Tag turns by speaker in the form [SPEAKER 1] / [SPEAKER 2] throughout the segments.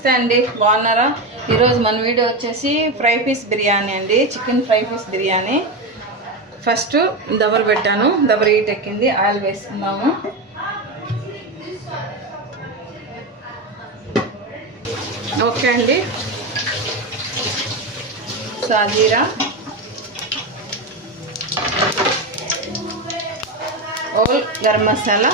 [SPEAKER 1] నమస్తే అండి బాగున్నారా? ఈరోజు మన వీడియో వచ్చేసి ఫ్రై పీస్ బిర్యానీ అండి chicken fry piece biryani. First దబర పెట్టాను దబర్ హీట్ ఎక్కింది ఆయిల్ వేసుకుందాము. ఓకే అండి. సాజీరా. ఓల్ గరం మసాలా.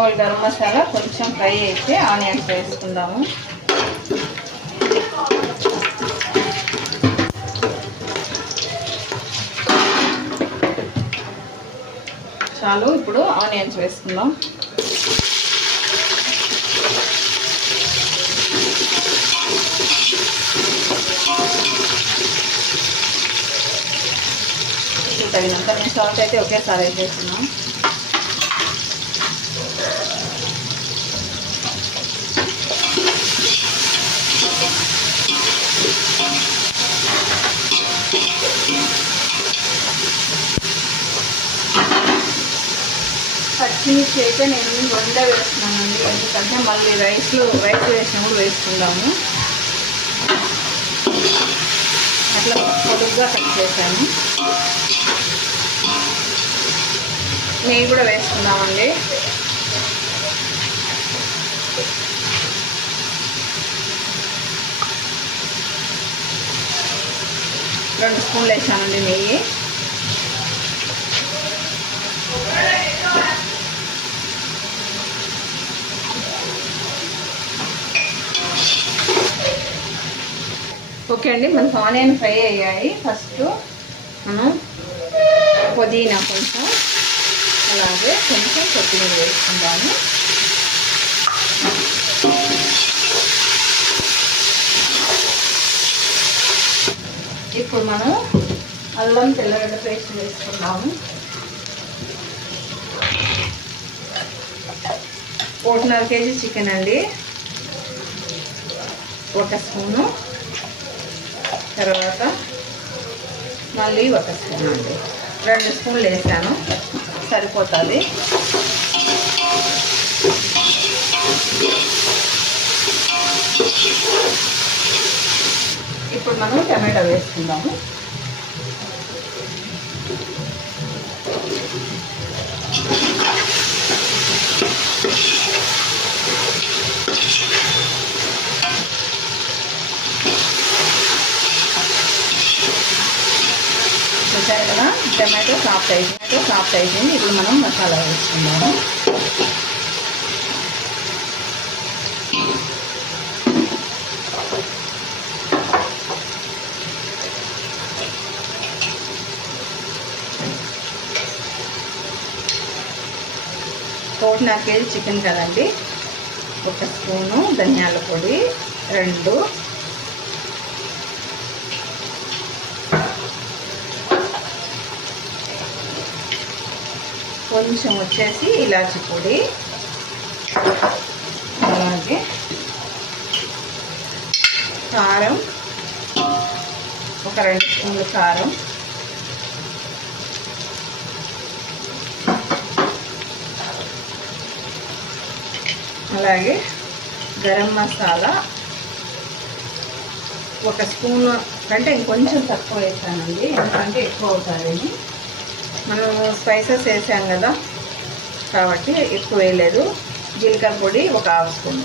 [SPEAKER 1] ఓల్ గరం మసాలా కొంచెం ఫ్రై అయితే ఆనియన్స్ వేసుకుందాము. చాలు ఇప్పుడు ఆనియన్స్ వేసుకుందాం. తగినంత నేను సాల్ట్ అయితే ఒకేసారి వేసేస్తున్నాం. పచ్చిమిర్చి అయితే నేను రెండే వేస్తున్నానండి. ఎందుకంటే మళ్ళీ రైస్లో రైస్ వేసినప్పుడు వేసుకుందాము. అట్లా పొడుగ్గా కట్ చేశాను. నెయ్యి కూడా వేసుకుందామండి. రెండు స్పూన్లు వేసానండి నెయ్యి. ఓకే అండి మనకు ఆనియన్ ఫ్రై అయ్యాయి. ఫస్ట్ మనం పుదీనా కొంచెం అలాగే కొంచెం కొత్తిమీర వేసుకుందాము. ఇప్పుడు మనం అల్లం తెల్లగడ్డ పేస్ట్ వేసుకుందాము. ఒకటిన్నర కేజీ చికెన్ అండి. ఒక స్పూను. తర్వాత మళ్ళీ ఒక స్పూన్ అండి. రెండు స్పూన్లు వేసాను. సరిపోతుంది. ఇప్పుడు మనం టమాటా వేసుకుందాము. చూసారు కదా టమాటో సాఫ్ట్ అయింది టమాటో సాఫ్ట్ అయిపోయింది ఇప్పుడు మనం మసాలా వేసుకుందాము. ఒకటిన్నర కేజీ చికెన్ కదండి. ఒక స్పూను ధనియాల పొడి రెండు కొంచెం వచ్చేసి ఇలాచి పొడి. అలాగే కారం ఒక రెండు స్పూన్లు కారం. అలాగే గరం మసాలా ఒక స్పూన్ కంటే ఇంకొంచెం తక్కువ వేసానండి ఎందుకంటే ఎక్కువ అవుతారని మనం స్పైసెస్ వేసాం కదా కాబట్టి ఎక్కువ వేయలేదు. జీలకర్ర పొడి ఒక హాఫ్ స్పూన్.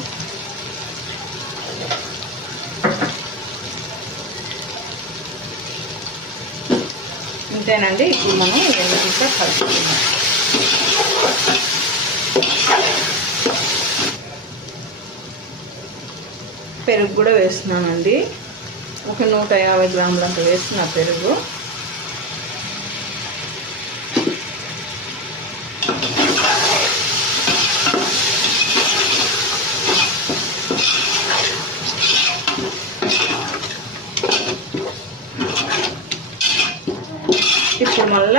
[SPEAKER 1] ఇంతేనండి ఇప్పుడు మనం ఎల్లుగా కలుపుకుందాం. పెరుగు కూడా వేస్తున్నానండి ఒక నూట యాభై గ్రాములంత వేస్తున్నా పెరుగు.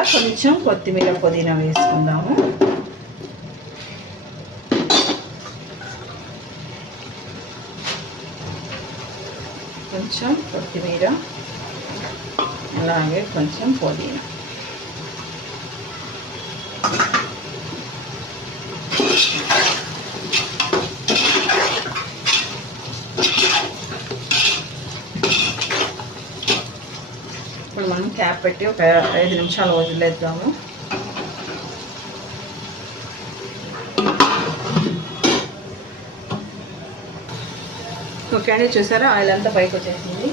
[SPEAKER 1] కూడా కొంచెం కొత్తిమీర పుదీనా వేసుకుందాము. కొంచెం కొత్తిమీర అలాగే కొంచెం పుదీనా. పెట్టి ఒక ఐదు నిమిషాలు వదిలేద్దాము. ఓకే అండి చూసారా? ఆయిల్ అంతా పైకి వచ్చేసింది.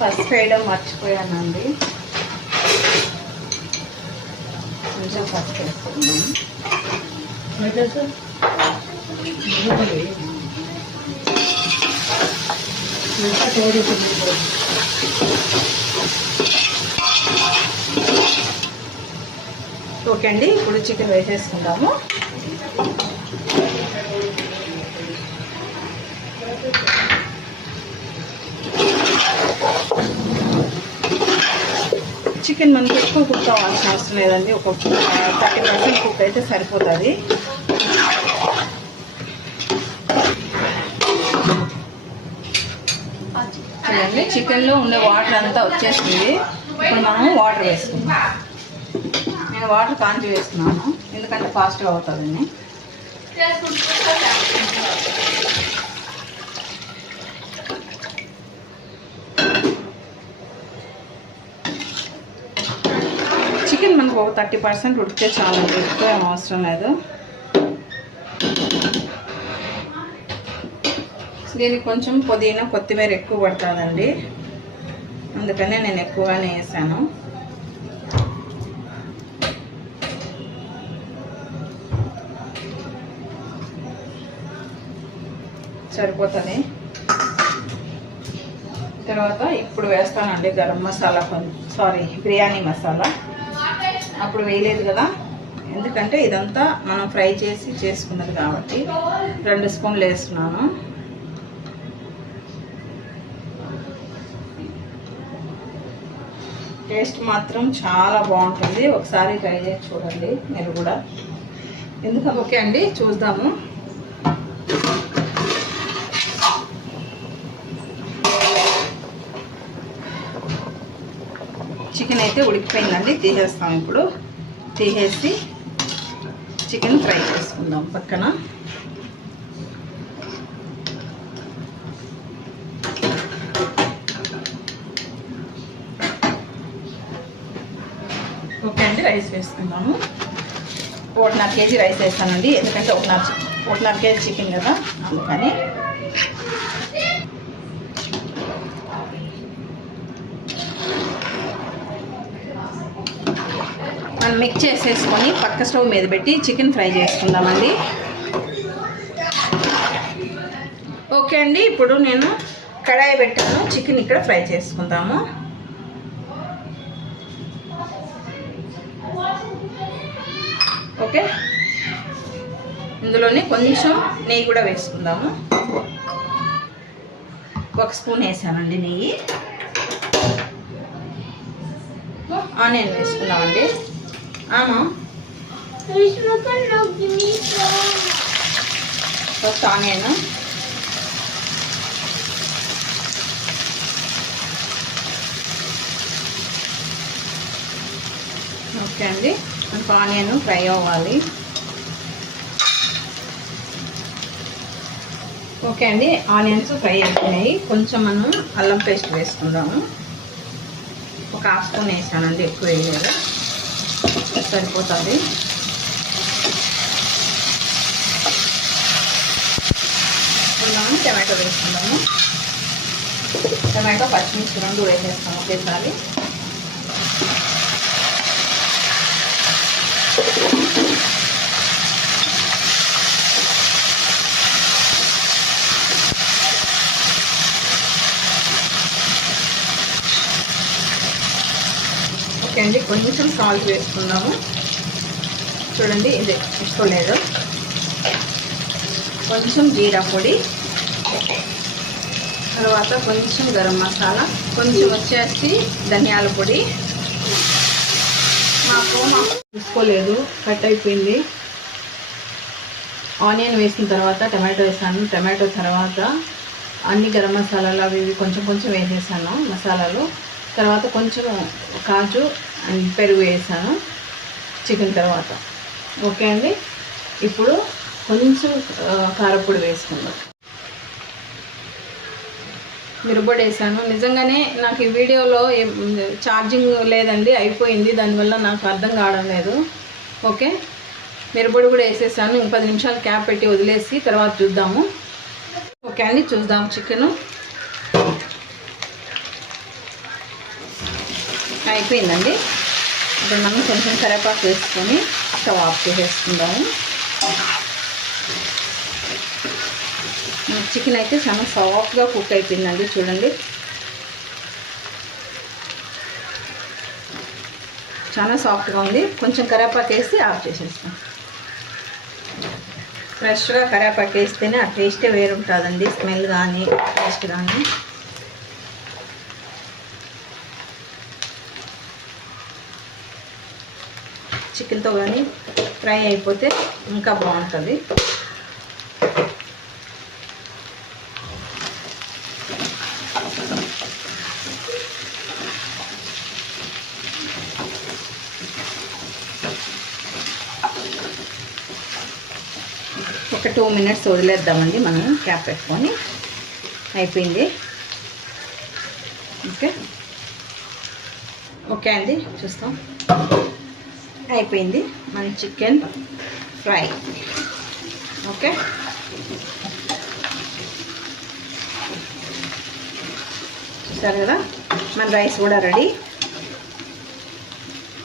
[SPEAKER 1] ఫస్ట్ వేయడం మర్చిపోయానండి. కొంచెం ఫస్ట్ ఓకే అండి ఇప్పుడు చికెన్ వేసేసుకుందాము. చికెన్ మనకి ఎక్కువ కుక్ అవ్వాల్సిన అవసరం లేదండి ఒక థర్టీ పర్సెంట్ కుక్ అయితే సరిపోతుంది. చూడండి చికెన్లో ఉండే వాటర్ అంతా వచ్చేసింది ఇప్పుడు మనము వాటర్ వేసుకుందాం. నేను వాటర్ కాంచి వేస్తున్నాను ఎందుకంటే ఫాస్ట్గా అవుతుందని. చికెన్ మనకు ఒక థర్టీ పర్సెంట్ ఉడికితే చాలా ఎక్కువ ఏం అవసరం లేదు. దీనికి కొంచెం పుదీనా కొత్తిమీర ఎక్కువ పడుతుందండి. అందుకనే నేను ఎక్కువగానే వేసాను. సరిపోతుంది. తర్వాత ఇప్పుడు వేస్తానండి గరం మసాలా కొంచెం సారీ బిర్యానీ మసాలా. అప్పుడు వేయలేదు కదా. ఎందుకంటే ఇదంతా మనం ఫ్రై చేసి చేసుకున్నది కాబట్టి రెండు స్పూన్లు వేస్తున్నాను. టేస్ట్ మాత్రం చాలా బాగుంటుంది. ఒకసారి ట్రై చేసి చూడండి మీరు కూడా. ఎందుకు? ఓకే అండి చూద్దాము. చికెన్ అయితే ఉడికిపోయిందండి తీసేస్తాం ఇప్పుడు. తీసేసి చికెన్ ఫ్రై చేసుకుందాం పక్కన ఓకే అండి రైస్ వేసుకుందాము. ఒకటిన్నర కేజీ రైస్ వేస్తానండి. ఎందుకంటే ఒకటిన్నర ఒకటిన్నర కేజీ చికెన్ కదా. అందుకని. మనం మిక్స్ చేసేసుకొని పక్క స్టవ్ మీద పెట్టి చికెన్ ఫ్రై చేసుకుందామండి. ఓకే అండి. ఇప్పుడు నేను కడాయి పెట్టాను. చికెన్ ఇక్కడ ఫ్రై చేసుకుందాము. ఓకే? ఇందులోనే కొంచెం నెయ్యి కూడా వేసుకుందాము. ఒక స్పూన్ వేసానండి నెయ్యి. ఆనియన్ వేసుకుందామండి. ఆమా? First onion. ఓకే అండి. మనకు ఆనియన్ ఫ్రై అవ్వాలి. ఓకే అండి ఆనియన్స్ ఫ్రై అయిపోయినాయి. కొంచెం మనం అల్లం పేస్ట్ వేసుకుందాము. ఒక హాఫ్ స్పూన్ వేసానండి ఎక్కువ వేయలేదు. సరిపోతుంది. మనం టమాటో వేసుకుందాము. టమాటో పచ్చిమిర్చి రెండు వేసేస్తాము ఒకేసారి. ఓకే అండి కొంచెం సాల్ట్ వేసుకుందాము. చూడండి ఇది తీసుకోలేదు కొంచెం జీరా పొడి. తర్వాత కొంచెం గరం మసాలా కొంచెం వచ్చేసి ధనియాల పొడి. మా ఫోన్ తీసుకోలేదు కట్ అయిపోయింది. ఆనియన్ వేసిన తర్వాత టమాటో వేసాను. టమాటో తర్వాత అన్ని గరం మసాలాలు అవి ఇవి కొంచెం కొంచెం వేసేసాను మసాలాలు. తర్వాత కొంచెం కాజు అండ్ పెరుగు వేసాను చికెన్ తర్వాత. ఓకే అండి? ఇప్పుడు కొంచెం కారపొడి వేసుకుందాం. మిరబడేశాను వేసాను నిజంగానే నాకు ఈ వీడియోలో ఏం- ఛార్జింగ్ లేదండి అయిపోయింది. దానివల్ల నాకు అర్థం కావడం లేదు. ఓకే? మిరబడి కూడా వేసేసాను. ఇంక పది నిమిషాలు క్యాప్ పెట్టి వదిలేసి తర్వాత చూద్దాము. ఓకే అండి చూద్దాం చికెను. అయిపోయిందండి. ఇప్పుడు మనం కొంచెం కరేపాకు వేసుకొని స్టవ్ ఆఫ్ చేసేసుకుందాము. చికెన్ అయితే చాలా సాఫ్ట్గా కుక్ అయిపోయిందండి చూడండి. చాలా సాఫ్ట్గా ఉంది. కొంచెం కరేపాకు వేసి ఆఫ్ చేసేస్తాం. ఫ్రెష్గా కరేపాకు వేస్తేనే ఆ టేస్టే వేరుంటుందండి స్మెల్ కానీ టేస్ట్ కానీ చికెన్తో కానీ ఫ్రై అయిపోతే ఇంకా బాగుంటుంది. ఒక టూ మినిట్స్ వదిలేద్దామండి మనం క్యాప్ పెట్టుకొని. అయిపోయింది. ఓకే. ఓకే అండి చూస్తాం. అయిపోయింది. మన చికెన్ ఫ్రై. ఓకే. చూసారు కదా? మన రైస్ కూడా రెడీ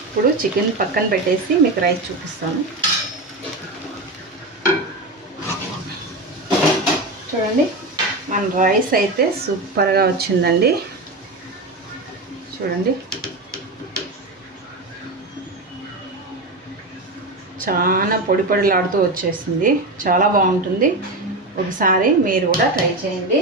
[SPEAKER 1] ఇప్పుడు చికెన్ పక్కన పెట్టేసి మీకు రైస్ చూపిస్తాను. చూడండి మన రైస్ అయితే సూపర్గా వచ్చిందండి. చూడండి. చాలా పొడి పొడిలాడుతూ వచ్చేసింది. చాలా బాగుంటుంది. ఒకసారి మీరు కూడా ట్రై చేయండి.